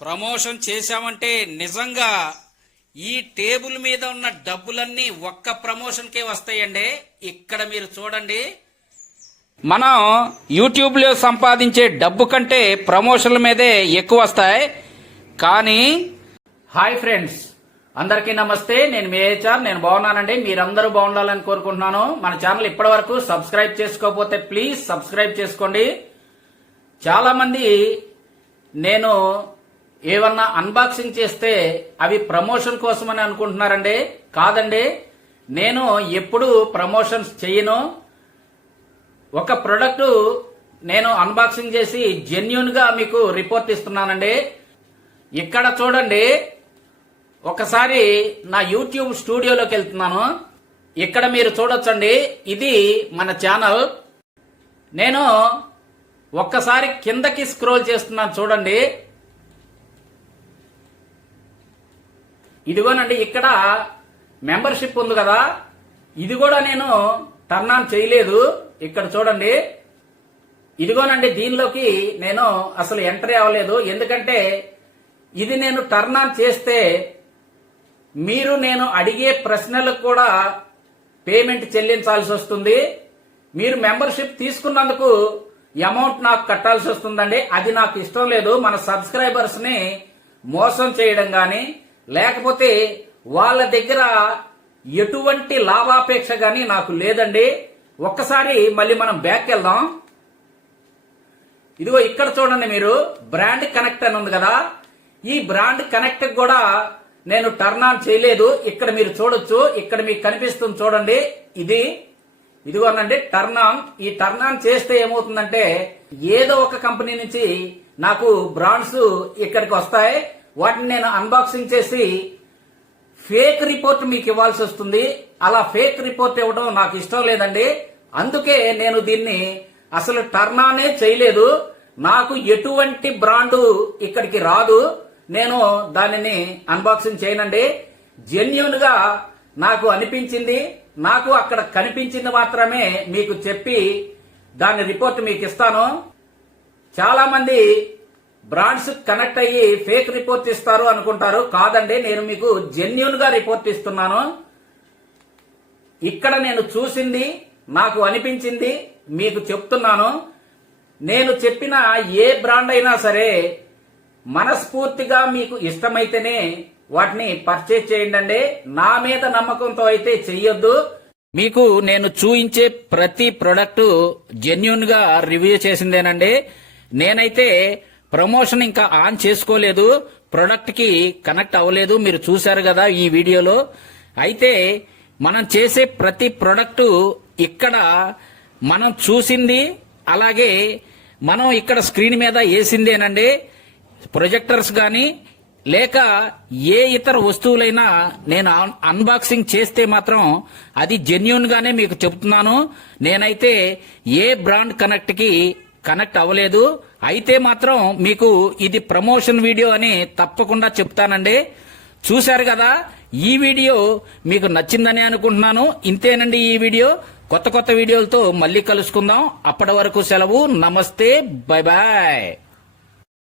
Promotion చేశామంటే నిజంగా ఈ టేబుల్ మీద ఉన్న డబ్బులన్నీ ఒక్క ప్రమోషన్కే వస్తాయండి. ఇక్కడ మీరు చూడండి. మనం యూట్యూబ్లో సంపాదించే డబ్బు కంటే ప్రమోషన్ల మీదే ఎక్కువ వస్తాయి. కానీ హాయ్ ఫ్రెండ్స్. అందరికీ నమస్తే. నేను మీ హెచ్ఆర్. నేను బాగున్నానండి. మీరందరూ బాగుండాలని కోరుకుంటున్నాను. మన ఛానల్ ఇప్పటి వరకు సబ్స్క్రైబ్ చేసుకోకపోతే ప్లీజ్ సబ్స్క్రైబ్ చేసుకోండి. చాలామంది నేను ఏమన్నా అన్బాక్సింగ్ చేస్తే అవి ప్రమోషన్ కోసమని అనుకుంటున్నారండి? కాదండి. నేను ఎప్పుడు ప్రమోషన్స్ చేయను. ఒక ప్రొడక్ట్ నేను అన్బాక్సింగ్ చేసి జెన్యున్గా మీకు రిపోర్ట్ ఇస్తున్నానండి. ఇక్కడ చూడండి. ఒకసారి నా యూట్యూబ్ స్టూడియోలోకి వెళ్తున్నాను. ఇక్కడ మీరు చూడొచ్చండి. ఇది మన ఛానల్ నేను ఒక్కసారి కిందకి స్క్రోల్ చేస్తున్నాను చూడండి. ఇదిగోనండి ఇక్కడ మెంబర్షిప్ ఉంది కదా. ఇది కూడా నేను టర్న్ ఆన్ చేయలేదు. ఇక్కడ చూడండి. ఇదిగోనండి దీనిలోకి నేను అసలు ఎంట్రీ అవ్వలేదు. ఎందుకంటే ఇది నేను టర్న్ ఆన్ చేస్తే మీరు నేను అడిగే ప్రశ్నలకు కూడా పేమెంట్ చెల్లించాల్సి వస్తుంది. మీరు మెంబర్షిప్ తీసుకున్నందుకు అమౌంట్ నాకు కట్టాల్సి వస్తుందండి. అది నాకు ఇష్టం లేదు. మన సబ్స్క్రైబర్స్ని మోసం చేయడం కానీ లేకపోతే వాళ్ళ దగ్గర ఎటువంటి లాభాపేక్ష గాని నాకు లేదండి. ఒక్కసారి మళ్ళీ మనం బ్యాక్ వెళ్దాం. ఇదిగో ఇక్కడ చూడండి మీరు బ్రాండ్ కనెక్ట్ అని ఉంది కదా. ఈ బ్రాండ్ కనెక్ట్ కూడా నేను టర్న్ ఆన్ చేయలేదు. ఇక్కడ మీరు చూడొచ్చు ఇక్కడ మీకు కనిపిస్తుంది చూడండి. ఇది ఇదిగోనండి టర్న్ ఆన్ ఈ టర్న్ ఆన్ చేస్తే ఏమవుతుందంటే ఏదో ఒక కంపెనీ నుంచి నాకు బ్రాండ్స్ ఇక్కడికి వస్తాయి. వాటిని నేను అన్బాక్సింగ్ చేసి ఫేక్ రిపోర్ట్ మీకు ఇవ్వాల్సి వస్తుంది. అలా ఫేక్ రిపోర్ట్ ఇవ్వడం నాకు ఇష్టం లేదండి. అందుకే నేను దీన్ని అసలు టర్న్ ఆనే చేయలేదు. నాకు ఎటువంటి బ్రాండు ఇక్కడికి రాదు. నేను దానిని అన్బాక్సింగ్ చేయనండి. జెన్యున్గా నాకు అనిపించింది. నాకు అక్కడ కనిపించింది మాత్రమే మీకు చెప్పి దాని రిపోర్ట్ మీకు ఇస్తాను. చాలా మంది బ్రాండ్స్ కనెక్ట్ అయ్యి ఫేక్ రిపోర్ట్ ఇస్తారు అనుకుంటారు. కాదండి నేను మీకు జెన్యున్గా రిపోర్ట్ ఇస్తున్నాను ఇక్కడ నేను చూసింది నాకు అనిపించింది మీకు చెప్తున్నాను. నేను చెప్పిన ఏ బ్రాండ్ అయినా సరే మనస్ఫూర్తిగా మీకు ఇష్టమైతేనే వాటిని పర్చేజ్ చేయండి నా మీద నమ్మకంతో అయితే చెయ్యొద్దు. మీకు నేను చూయించే ప్రతి ప్రొడక్ట్ జెన్యున్గా రివ్యూ చేసిందేనండి. నేనైతే ప్రమోషన్ ఇంకా ఆన్ చేసుకోలేదు. ప్రొడక్ట్కి కనెక్ట్ అవ్వలేదు. మీరు చూశారు కదా ఈ వీడియోలో. అయితే మనం చేసే ప్రతి ప్రొడక్ట్ ఇక్కడ మనం చూసింది అలాగే మనం ఇక్కడ స్క్రీన్ మీద వేసిందేనండి ప్రొజెక్టర్స్ కానీ లేక ఏ ఇతర వస్తువులైనా నేను అన్- అన్బాక్సింగ్ చేస్తే మాత్రం అది జెన్యున్ గానే మీకు చెప్తున్నాను. నేనైతే ఏ బ్రాండ్ కనెక్ట్కి కనెక్ట్ అవ్వలేదు. అయితే మాత్రం మీకు ఇది ప్రమోషన్ వీడియో అని తప్పకుండా చెప్తానండి. చూశారు కదా ఈ వీడియో మీకు నచ్చిందని అనుకుంటున్నాను. ఇంతేనండి ఈ వీడియో. కొత్త కొత్త వీడియోలతో మళ్ళీ కలుసుకుందాం. అప్పటి వరకు సెలవు. నమస్తే. Bye bye